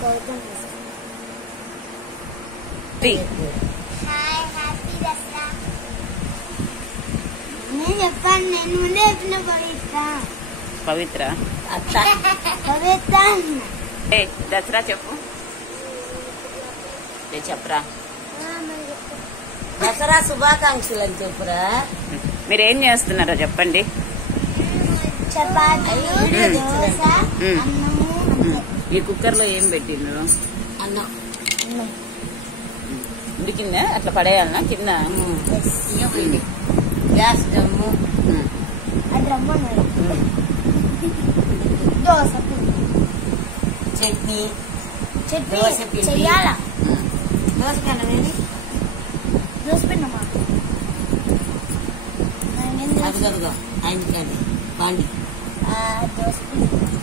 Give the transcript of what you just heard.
Hi happy Dasara. నేను చెప్పాను, నేను ముందే చెప్పిన పవిత్ర దసరా చెప్పు. చెప్పరా, దసరా శుభాకాంక్షలు అని చెప్పురా. మీరేం చేస్తున్నారో చెప్పండి. చపాతీ, దోశ, అన్నము. ఈ కుక్కర్ లో ఏం పెట్టిండ్రు? అన్నం. ఉడికిందా? అట్లా పడేయాలనా కింద? గ్యాస్ డ్రమ్ము, దోశ, చట్నీ, దోశ చెయ్యాలా? దోశ కన్నా దోశ పిండమా? అదిగో ఆయనకండి పండి దోశ పిండి.